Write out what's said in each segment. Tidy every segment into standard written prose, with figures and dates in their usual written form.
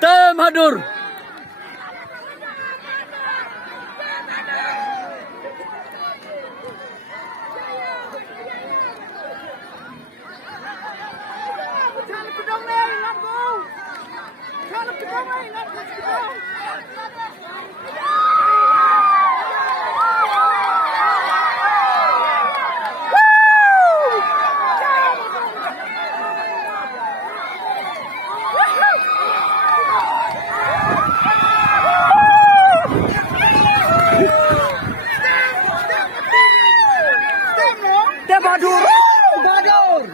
Temadur. Temadur.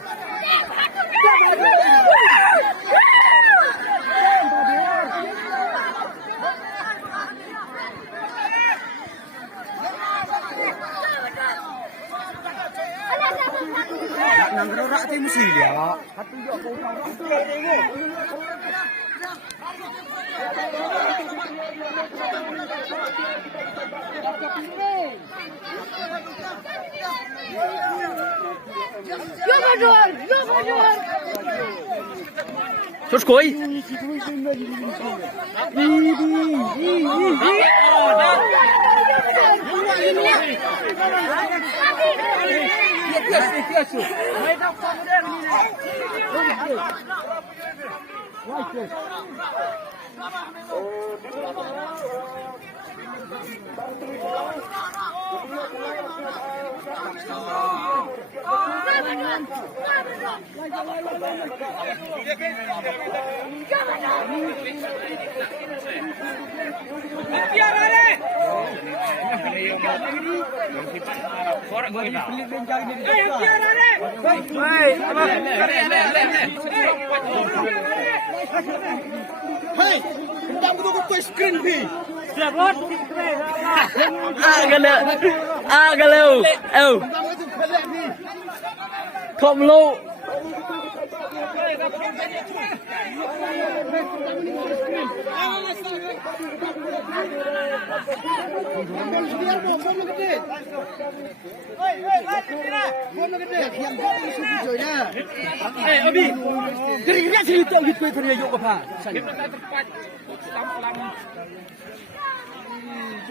Nang gerak teh mesti dia. Hatu yo kau Terus koi. Hey, kita butuh ke screen bi. Siap bot. Agak Không lâu. Abi, dari dia sih tahu gitu itu yuk apa?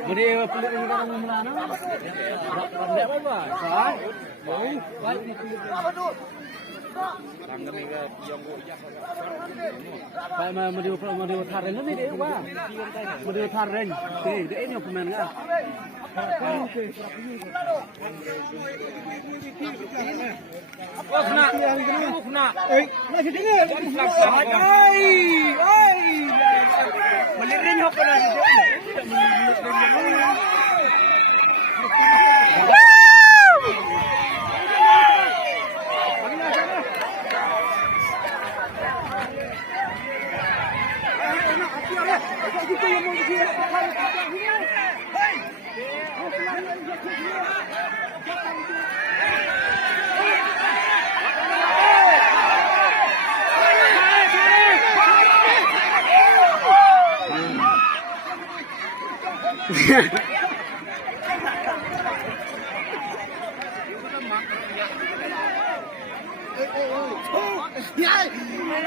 Beri pelit orang mana? Ramai apa? Sah? Phải mà điều thar lên nó đi đấy quá. Mà điều thar lên thì đấy nhiều phần nữa. Khna. Ê, lại cái này. Ôi. Mà lên lên học cái này.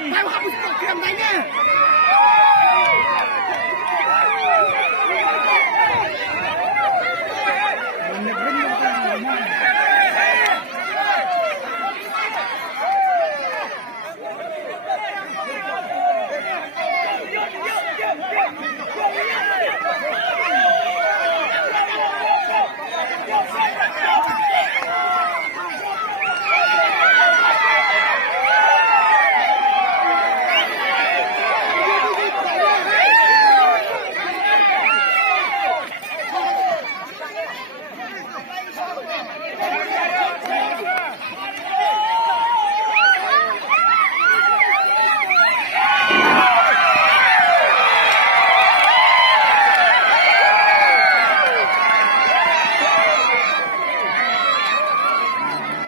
Mau kamu kirim tanya.